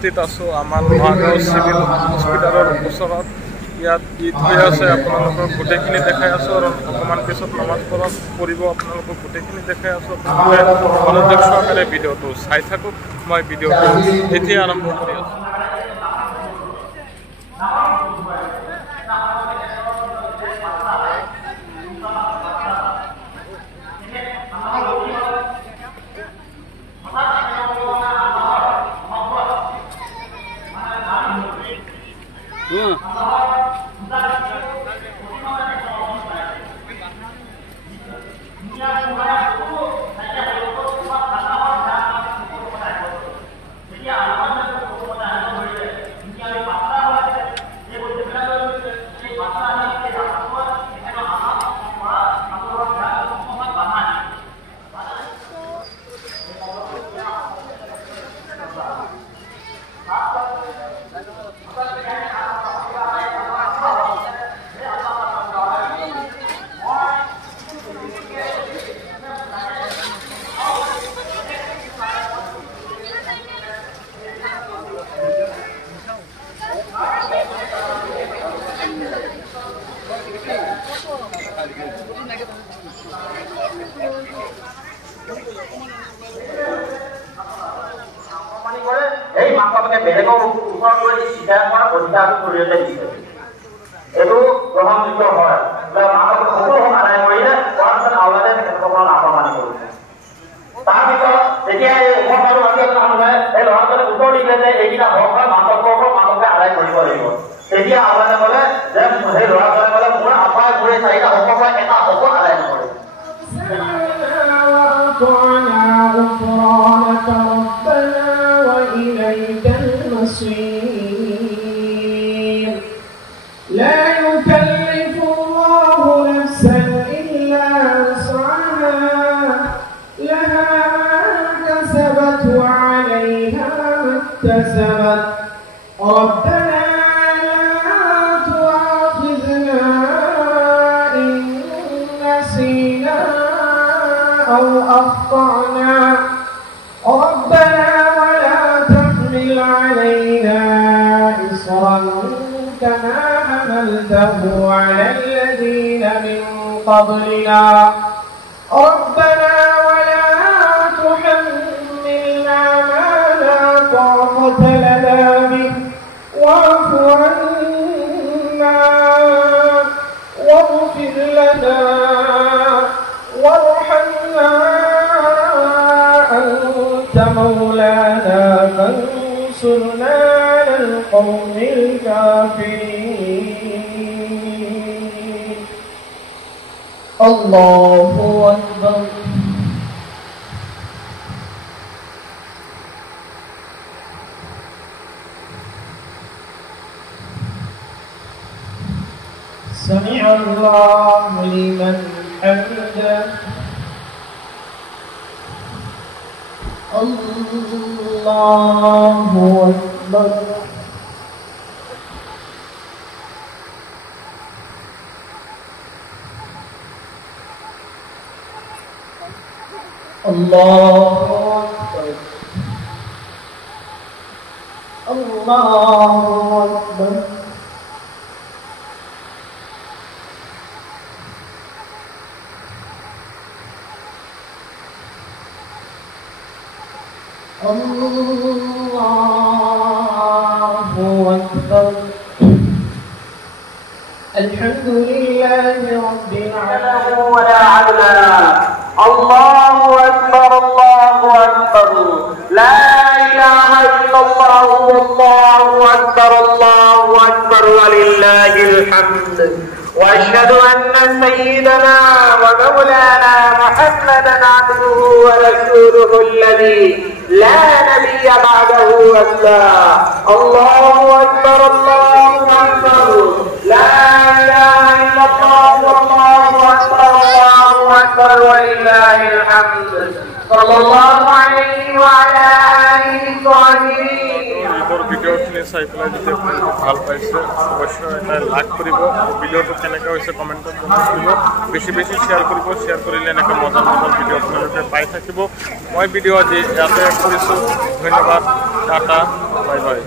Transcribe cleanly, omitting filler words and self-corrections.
উপস্থিত আছোঁ আমাৰ মহাগাঁও চিভিল হস্পিটেলৰ ওচৰত। ইয়াত ঈদ হৈ আছে, আপোনালোকক গোটেইখিনি দেখাই আছোঁ আৰু অকণমান পিছত নমাজ পঢ়িব, আপোনালোকক গোটেইখিনি দেখাই আছোঁ। আপোনালোকে মনোযোগ সহকাৰে ভিডিঅ'টো চাই থাকক। মই ভিডিঅ'টো এতিয়া আৰম্ভ কৰি আছোঁ। এই মাছকে বেলেগৰ ওপৰত লৈ স্বীকাৰ কৰাৰ অধিকাৰটো জৰিয়তে দিছে। এইটো গ্ৰহণযোগ্য হয়। মাছক সকলো আদায় কৰিলে কোৱাচোন আওলাদে তেখেতসকলৰ নাফৰমানি কৰিছে। তাৰপিছত যেতিয়া এই উপসভাটো ৰাখি মানুহে এই ল'ৰা ছোৱালীক উত্তৰ দিলে যে এইকেইটা হক হয় মাছকে আদায় কৰিব লাগিব, তেতিয়া আওলাদে ক'লে যে সেই ল'ৰা ছোৱালীয়ে ক'লে মোৰ আপাই মোৰে চাৰিটা হকৰ পৰা এটা হক আদায় নকৰে। لا يكلف الله نفسا إلا وسعها لها ما كسبت وعليها ما اكتسبت ربنا لا تؤاخذنا إن نسينا أو أخطأنا ربنا ولا تحمل علينا إصرا كما حملته على الذين من قبلنا ربنا ولا تحملنا ما لا طاقة لنا به واعف عنا واغفر لنا وارحمنا أنت مولانا فانصرنا على القوم الكافرين. الله أكبر. سمع الله لمن حمده. الله أكبر. الله أكبر. الله أكبر. الله أكبر. الحمد لله رب العالمين ولا عدلا. الله أكبر. الله أكبر. لا إله إلا الله والله أكبر. الله أكبر ولله الحمد. وأشهد أن سيدنا ومولانا محمدا عبده ورسوله الذي لا نبي بعده أبدا. الله أكبر. الله أكبر. لا إله إلا الله والله أكبر. الله أكبر ولله الحمد. صلى الله عليه وعلى آله الطاهرين. ভিডিঅ'খিনি চাই পেলাই যদি আপোনালোকে ভাল পাইছে অৱশ্যই এটা লাইক কৰিব আৰু ভিডিঅ'টো কেনেকৈ হৈছে কমেণ্টত জনাই দিব। বেছি বেছি শ্বেয়াৰ কৰিব, শ্বেয়াৰ কৰিলে এনেকৈ মজা মজা ভিডিঅ' আপোনালোকে পাই থাকিব। মই ভিডিঅ' আজি ইয়াতে কৰিছোঁ। ধন্যবাদ। টাটা। Bye bye.